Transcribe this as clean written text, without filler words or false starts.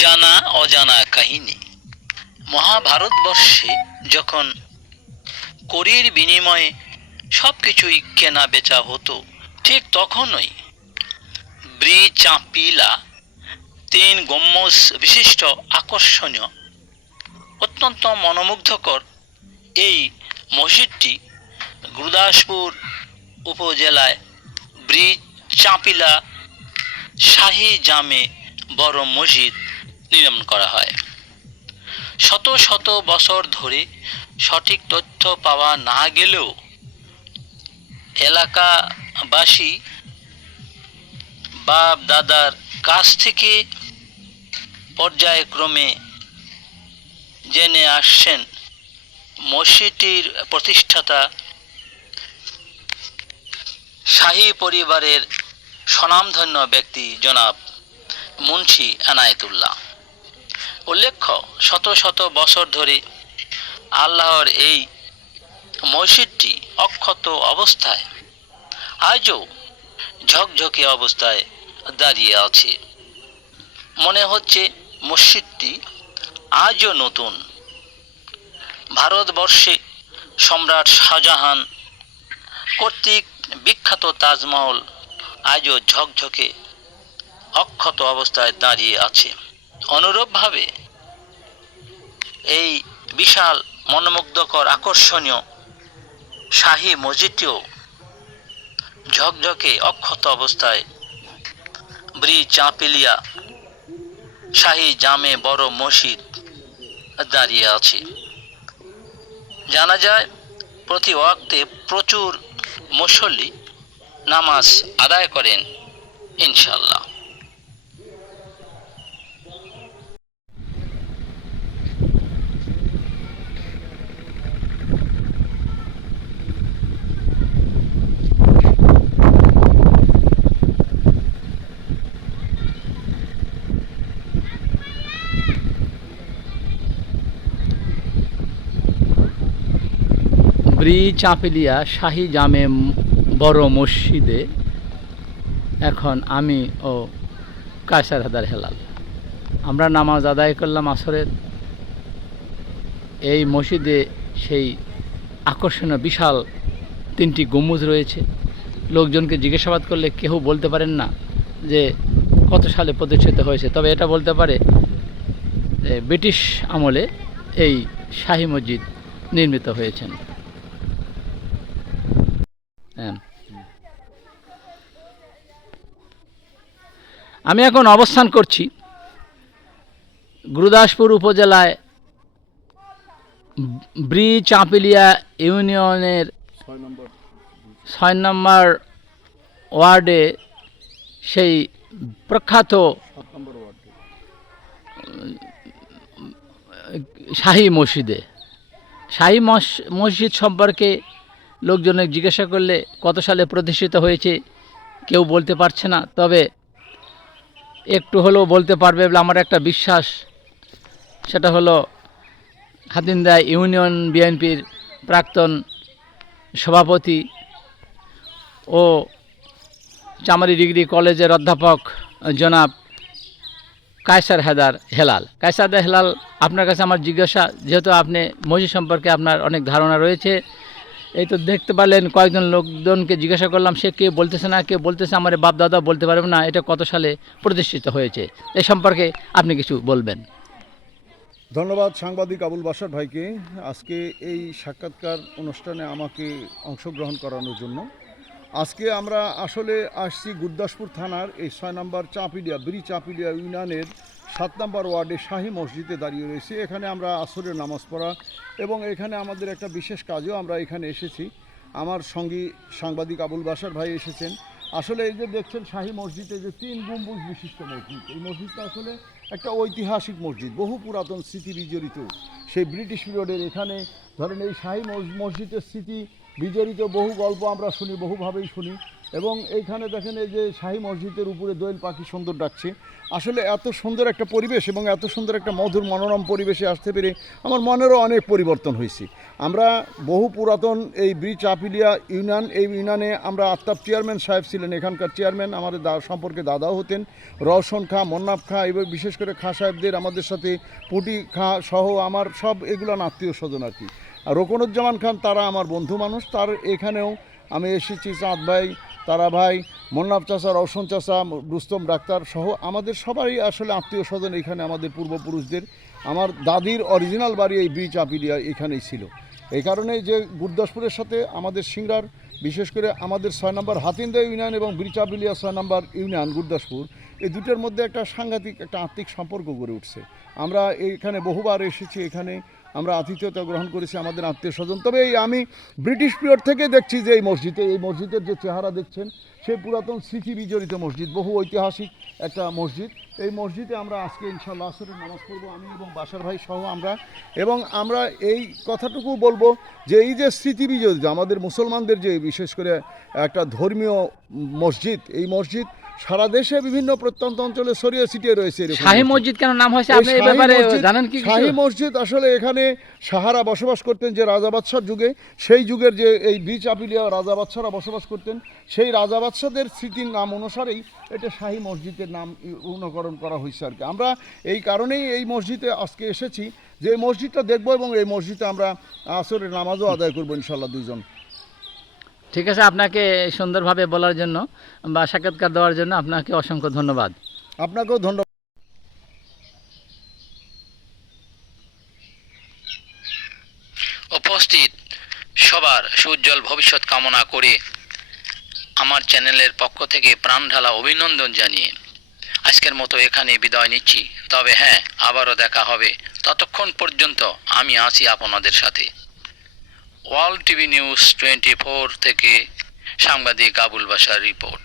জানা অজানা কাহিনী। মহাভারতবর্ষে যখন করির বিনিময়ে সবকিছুই কেনা বেচা হতো, ঠিক তখনই ব্রিচাপিলা তিন গম্বুজ বিশিষ্ট আকর্ষণীয় অত্যন্ত মনোমুগ্ধকর এই মসজিদটি গুরুদাসপুর উপজেলায় ব্রিচাপিলা শাহী জামে বড় মসজিদ নির্মাণ করা হয়। শত শত বছর ধরে সঠিক তথ্য পাওয়া না গেলেও এলাকাবাসী বাপ দাদার কাছ থেকে পর্যায়ক্রমে জেনে আসছেন মসজিদটির প্রতিষ্ঠাতা শাহী পরিবারের স্বনামধন্য ব্যক্তি জনাব মুন্সি এনায়েতুল্লাহ। উল্লেখ্য, শত শত বছর ধরে আল্লাহর এই মসজিদটি অক্ষত অবস্থায় আজও ঝকঝকে অবস্থায় দাঁড়িয়ে আছে। মনে হচ্ছে মসজিদটি আজও নতুন। ভারতবর্ষে সম্রাট শাহজাহান কর্তৃক বিখ্যাত তাজমহল আজও ঝকঝকে অক্ষত অবস্থায় দাঁড়িয়ে আছে। অনুরূপভাবে এই বিশাল মনোমুগ্ধকর আকর্ষণীয় শাহী মসজিদটিও ঝকঝকে অক্ষত অবস্থায় ব্রিচাপিলিয়া শাহী জামে বড় মসজিদ দাঁড়িয়ে আছে। জানা যায় প্রতি ওয়াক্তে প্রচুর মুসল্লি নামাজ আদায় করেন ইনশাআল্লাহ। ব্রিচাপিলিয়া শাহী জামে বড় মসজিদে এখন আমি ও কায়সার হায়দার হেলাল আমরা নামাজ আদায় করলাম আসরের। এই মসজিদে সেই আকর্ষণীয় বিশাল তিনটি গম্বুজ রয়েছে। লোকজনকে জিজ্ঞাসাবাদ করলে কেউ বলতে পারেন না যে কত সালে প্রতিষ্ঠিত হয়েছে, তবে এটা বলতে পারে ব্রিটিশ আমলে এই শাহী মসজিদ নির্মিত হয়েছেন। আমি এখন অবস্থান করছি গুরুদাসপুর উপজেলায় ব্রিচাপিলিয়া ইউনিয়নের 6 নম্বর ওয়ার্ডে সেই প্রখ্যাত শাহী মসজিদে। শাহী মসজিদ সম্পর্কে লোকজনের জিজ্ঞাসা করলে কত সালে প্রতিষ্ঠিত হয়েছে কেউ বলতে পারছে না, তবে একটু হলেও বলতে পারবে বলে আমার একটা বিশ্বাস। সেটা হলো হাতিন্দা ইউনিয়ন বিএনপির প্রাক্তন সভাপতি ও চামারি ডিগ্রি কলেজের অধ্যাপক জনাব কায়সার হায়দার হেলাল। কায়সার হায়দার হেলাল, আপনার কাছে আমার জিজ্ঞাসা, যেহেতু আপনি মসজিদ সম্পর্কে আপনার অনেক ধারণা রয়েছে, এই তো দেখতে পারলেন কয়েকজন লোকজনকে জিজ্ঞাসা করলাম, সে কে বলতেছে না, কে বলতেছে আমার বাপ দাদা বলতে পারবে না এটা কত সালে প্রতিষ্ঠিত হয়েছে। এই সম্পর্কে আপনি কিছু বলবেন। ধন্যবাদ সাংবাদিক আবুল বাশার ভাইকে আজকে এই সাক্ষাৎকার অনুষ্ঠানে আমাকে অংশগ্রহণ করানোর জন্য। আজকে আমরা আসলে আসছি গুরুদাসপুর থানার এই 6 নম্বর ব্রিচাপিলিয়া ইউনিয়নের 7 নম্বর ওয়ার্ডে শাহী মসজিদে দাঁড়িয়ে রয়েছি। এখানে আমরা আসরের নামাজ পড়া এবং এখানে আমাদের একটা বিশেষ কাজেও আমরা এখানে এসেছি। আমার সঙ্গী সাংবাদিক আবুল বাশার ভাই এসেছেন। আসলে এই যে দেখছেন শাহী মসজিদে যে 3 গম্বুজ বিশিষ্ট মসজিদ, এই মসজিদটা আসলে একটা ঐতিহাসিক মসজিদ, বহু পুরাতন স্মৃতি বিজড়িত। সেই ব্রিটিশ পিরিয়ডের এখানে ধরেন এই শাহী মসজিদের স্মৃতি বিজড়িত বহু গল্প আমরা শুনি, বহুভাবেই শুনি। এবং এইখানে দেখেন এই যে শাহী মসজিদের উপরে দোয়েল পাখি সুন্দর ডাকছে। আসলে এত সুন্দর একটা পরিবেশ এবং এত সুন্দর একটা মধুর মনোরম পরিবেশে আসতে পেরে আমার মনেরও অনেক পরিবর্তন হয়েছে। আমরা বহু পুরাতন এই ব্রিজ আপিলিয়া ইউনিয়ন, এই ইউনিয়নে আমরা আফতাব চেয়ারম্যান সাহেব ছিলেন, এখানকার চেয়ারম্যান, আমাদের সম্পর্কে দাদাও হতেন, রওশন খাঁ, মন্নাফ খাঁ এবং বিশেষ করে খাঁ সাহেবদের আমাদের সাথে পুটি খাঁ সহ আমার সব এগুলো আত্মীয় স্বজন আর কি। আর রোকনুজ্জামান খান তারা আমার বন্ধু মানুষ, তার এখানেও আমি এসেছি। চাঁদ ভাই, তারা ভাই, মন্নাফ চাচা, রওশন চাচা, রুস্তম ডাক্তার সহ আমাদের সবাই আসলে আত্মীয় স্বজন এখানে, আমাদের পূর্বপুরুষদের। আমার দাদির অরিজিনাল বাড়ি এই ব্রিজ আপিলিয়া এখানেই ছিল। এই কারণে যে গুরদাসপুরের সাথে আমাদের সিংড়ার, বিশেষ করে আমাদের 6 নম্বর হাতিন্দা ইউনিয়ন এবং ব্রিজ আপিলিয়া 6 নম্বর ইউনিয়ন গুরদাসপুর, এই দুটোর মধ্যে একটা সাংঘাতিক একটা আত্মিক সম্পর্ক গড়ে উঠছে। আমরা এইখানে বহুবার এসেছি, এখানে আমরা আতিথ্যতা গ্রহণ করেছি আমাদের আত্মীয় স্বজন। তবে এই আমি ব্রিটিশ পিরিয়ড থেকে দেখছি যে এই মসজিদের যে চেহারা দেখছেন, সেই পুরাতন স্মৃতি বিজড়িত মসজিদ, বহু ঐতিহাসিক একটা মসজিদ। এই মসজিদে আমরা আজকে ইনশাআল্লাহ আসরের নামাজ পড়বো, আমি এবং বাসার ভাই সহ আমরা। এবং আমরা এই কথাটুকু বলবো যে এই যে স্মৃতি বিজড়িত আমাদের মুসলমানদের যে বিশেষ করে একটা ধর্মীয় মসজিদ, এই মসজিদ সারা দেশে বিভিন্ন প্রত্যন্ত অঞ্চলে ছড়িয়ে ছিটিয়ে রয়েছে। শাহী মসজিদ কেন নাম হয়েছে আপনি এই ব্যাপারে জানেন কি? শাহী মসজিদ আসলে এখানে সাহারা বসবাস করতেন যে রাজা বাদশার যুগে, সেই যুগের যে এই ব্রিজ আপিলিয়া রাজা বাদশারা বসবাস করতেন, সেই রাজা বাদশাদের স্মৃতির নাম অনুসারেই এটা শাহী মসজিদের নাম অনুকরণ করা হয়েছে আর কি। আমরা এই কারণেই এই মসজিদে আজকে এসেছি যে এই মসজিদটা দেখবো এবং এই মসজিদে আমরা আসরের নামাজও আদায় করবো ইনশাআল্লাহ দুইজন। ঠিক আছে, আপনাকে সুন্দরভাবে বলার জন্য বা সাক্ষাৎকার দেওয়ার জন্য আপনাকে অসংখ্য ধন্যবাদ। আপনাকেও ধন্যবাদ। উপস্থিত সবার সুউজ্জ্বল ভবিষ্যৎ কামনা করে আমার চ্যানেলের পক্ষ থেকে প্রাণ ঢালা অভিনন্দন জানিয়ে আজকের মতো এখানে বিদায় নিচ্ছি। তবে হ্যাঁ, আবারও দেখা হবে। ততক্ষণ পর্যন্ত আমি আছি আপনাদের সাথে। ওয়ার্ল্ড টিভি নিউজ 24 থেকে সাংবাদিক আবুল বাশার রিপোর্ট।